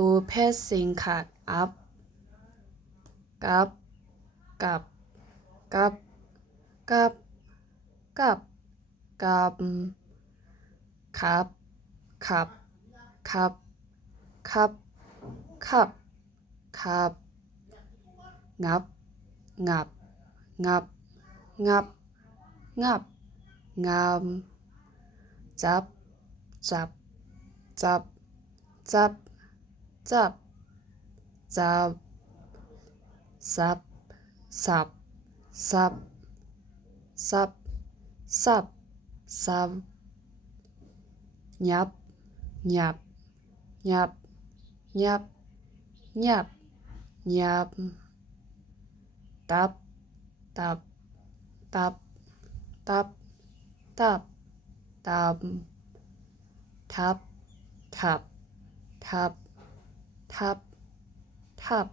ตูเพชรสิงขาดอัพกับกับกับกับกับกับครับครับครับครับครับครับงับงับงับงับงับงามจับจับจับจับจับจับสับสับสับสับสับสับยับยับยับยับยับยับตับตับตับตับตับตับทับทับทับทับทับ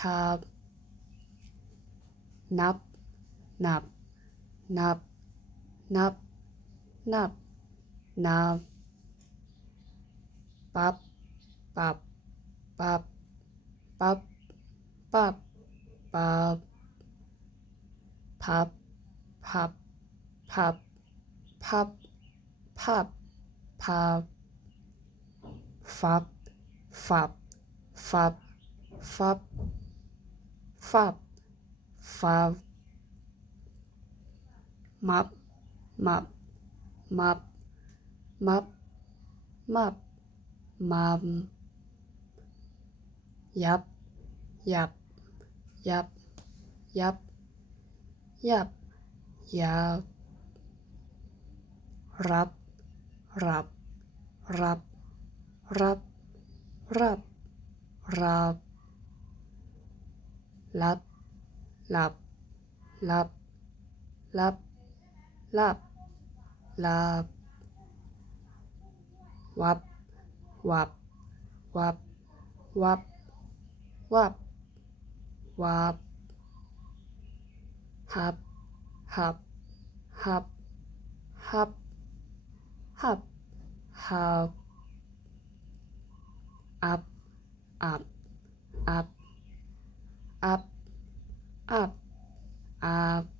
ทับนับนับนับนับนับนับปับปับปับปับปับปับพับพับพับพับพับพับฟับฟับฟับฟับฟับฟับมับมับมับมับมับมับยับยับยับยับยับยับรับรับรับรับรับรับลับลับลับลับลับลับวับวับวับวับวับวับหับหับหับหับหับหับอับอับอับอับอับอับ